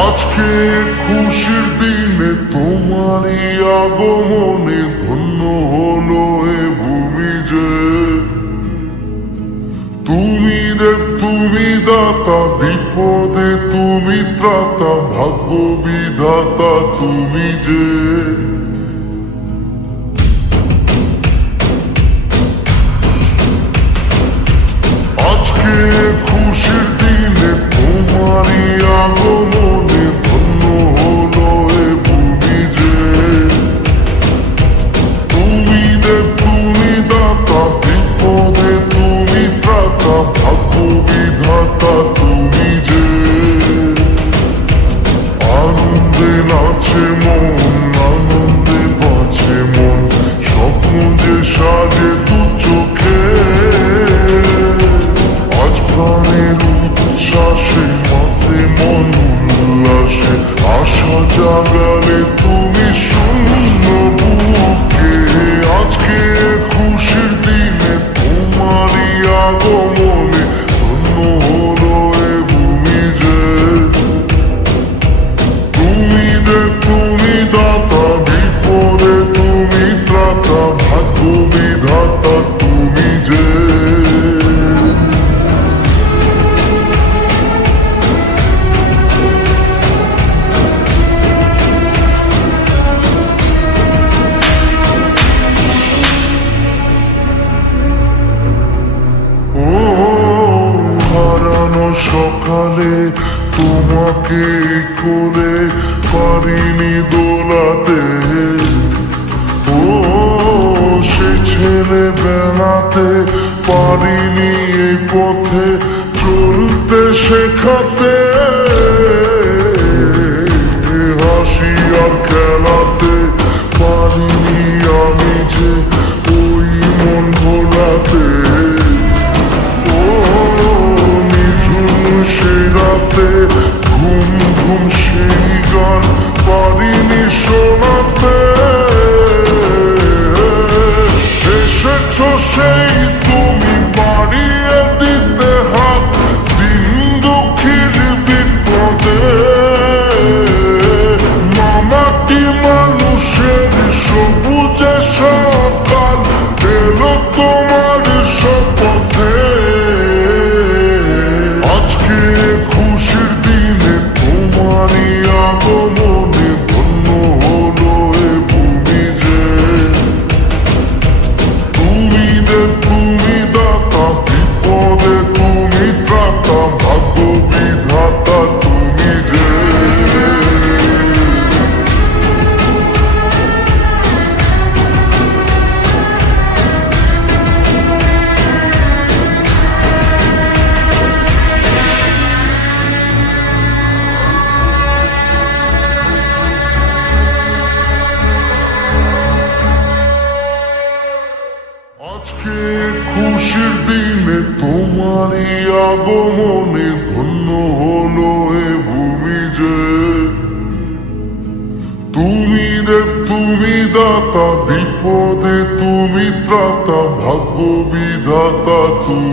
আজকে খুশির দিনে তোমারই আগমনে ধন্য হলো এ ভূমি যে। তুমি দেব তুমি দাতা, বিপদে তুমি ত্রাতা, ভাগ্য বিধাতা তুমি যে। আজকে খুশির দিনে তোমারই আগমনে ধন্য হলো এ ভূমি যে। তুমি দেব তুমি দাতা, বিপদে তুমি ত্রাতা, ভাগ্য বিধাতা তুমি যে। আনন্দে নাচে মন, আনন্দে বাঁচে মন, স্বপ্ন যে সাজে দু চোখে। আজ প্রাণের উচ্ছ্বাসে মাতে মন উল্লাসে, আশা জাগালে তুমি শূন্য বুকে। আজকে খুশির দিনে তোমারই আগমনে ধন্য হলো এ ভূমি যে। তুমি দেব তুমি দাতা, বিপদে তুমি ত্রাতা, ভাগ্য বিধাতা তুমি যে। সকালে তোমাকে কোলে পারিনি দোলাতে, ও সে ছেলে বেলাতে পারিনি এই পথে চলতে শেখাতে। হাসি আর খেলাতে পারিনি আমি যে ওই মন ভোলাতে। সেই রাতে ঘুম ঘুম সেই গান পারিনি শোনাতে। এসেছ সেই তুমি বাড়িয়ে দিতে হাত, দিন দুঃখীর বিপদে। মামাটি মানুষের সবুজে সকাল এলো তোমার শপথে। আজকে খুশির দিনে তোমারই আগমনে ধন্য হলো এ ভূমি যে। তুমি দেব তুমি দাতা, বিপদে তুমি ত্রাতা, ভাগ্য বিধাতা তুমি যে। আজকে খুশির দিনে তোমারই আগমনে ধন্য হলো এ ভূমি যে। তুমি দেব তুমি দাতা, বিপদে তুমি ত্রাতা, ভাগ্য বিধাতা তুমি।